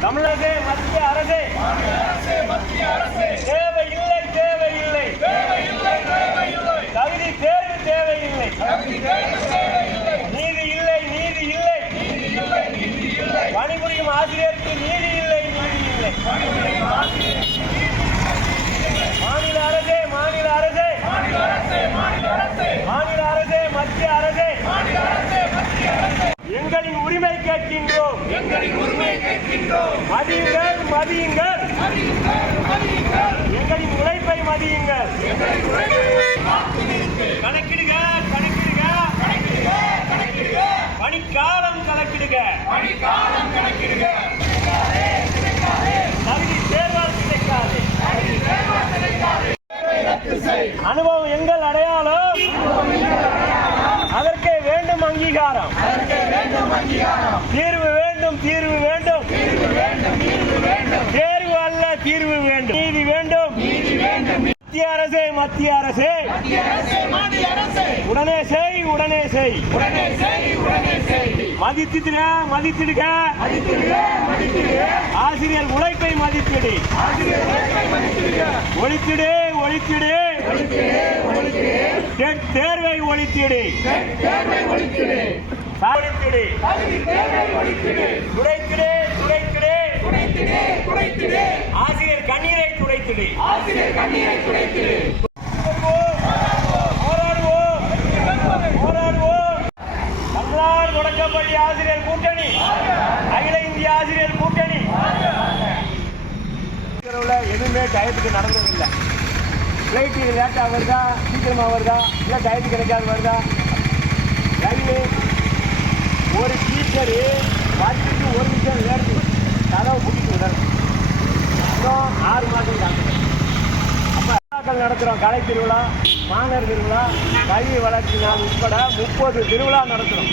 தமிழக மத்திய அரசே தேவையில்லை தேவையில்லை தகுதி தேர்வு தேவையில்லை நீதி இல்லை நீதி இல்லை பணிபுரியும் ஆசிரியருக்கு நீதி இல்லை நீதி இல்லை மாநில அரசே மாநில அரசே மாநில அரசே மத்திய அரசே எங்களின் உரிமை கேட்கின்றோம் மதியுங்கள் மதியுங்கள் எங்களின் உழைப்பை மதியுங்கள் கணக்கிடுக கணக்கிடுக பணிக்காலம் கணக்கிடுக தகுதி தேர்வால் கிடைக்காது அனுபவம் எங்கள் அடையாளம் அதற்கே வேண்டும் அங்கீகாரம் தீர்வு வேண்டும் தீர்வு வேண்டும் தேர்வு அல்ல தீர்வு வேண்டும் நீதி வேண்டும் மத்திய அரசே உடனே செய் உடனே செய் மதித்திடுக மதித்திடுக ஆசிரியர் உழைப்பை மதித்திடு ஒழித்திடு ஒழித்திடு தேர்வை ஒழித்திடு ஆசிரியர் கண்ணீரை துடைத்திடு போராடுவோம் தமிழ்நாடு தொடக்கப்பள்ளி ஆசிரியர் கூட்டணி அகில இந்திய ஆசிரியர் கூட்டணி எதுவுமே டயத்துக்கு நடந்ததில்லை ஃப்ளைட்டு லேட்டாக வருதா சீக்கிரமாக வருதா இல்லை டயத்து கிடைக்காது வருதா ரயிலு ஒரு டீச்சரு வாட்சிக்கு ஒரு நிமிஷம் லேட்டு கதவை பிடிச்சி விடணும் இன்னும் 6 மாதம் தான் அப்போ நடத்துகிறோம் கலை திருவிழா மாணவர் திருவிழா கல்வி வளர்ச்சி நாள் உட்பட 30 திருவிழா நடத்துகிறோம்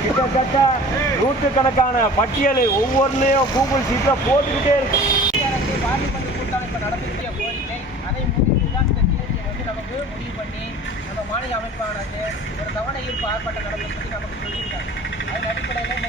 கிட்டத்தட்ட நூற்றுக்கணக்கான பட்டியலை ஒவ்வொன்றையும் கூகுள் சீட்டில் போட்டுக்கிட்டே இருக்கு பார்லிமெண்ட் கூட்டம் இப்போ நடந்துக்கிட்டே கோரிக்கை அதை முடித்து தான் இந்த தேதியை வந்து நமக்கு முடிவு பண்ணி நம்ம மாநில அமைப்பானது ஒரு கவன ஈர்ப்பு ஆர்ப்பாட்டம் நடத்துறதுக்கு நமக்கு சொல்லியிருக்காங்க அதன் அடிப்படையில்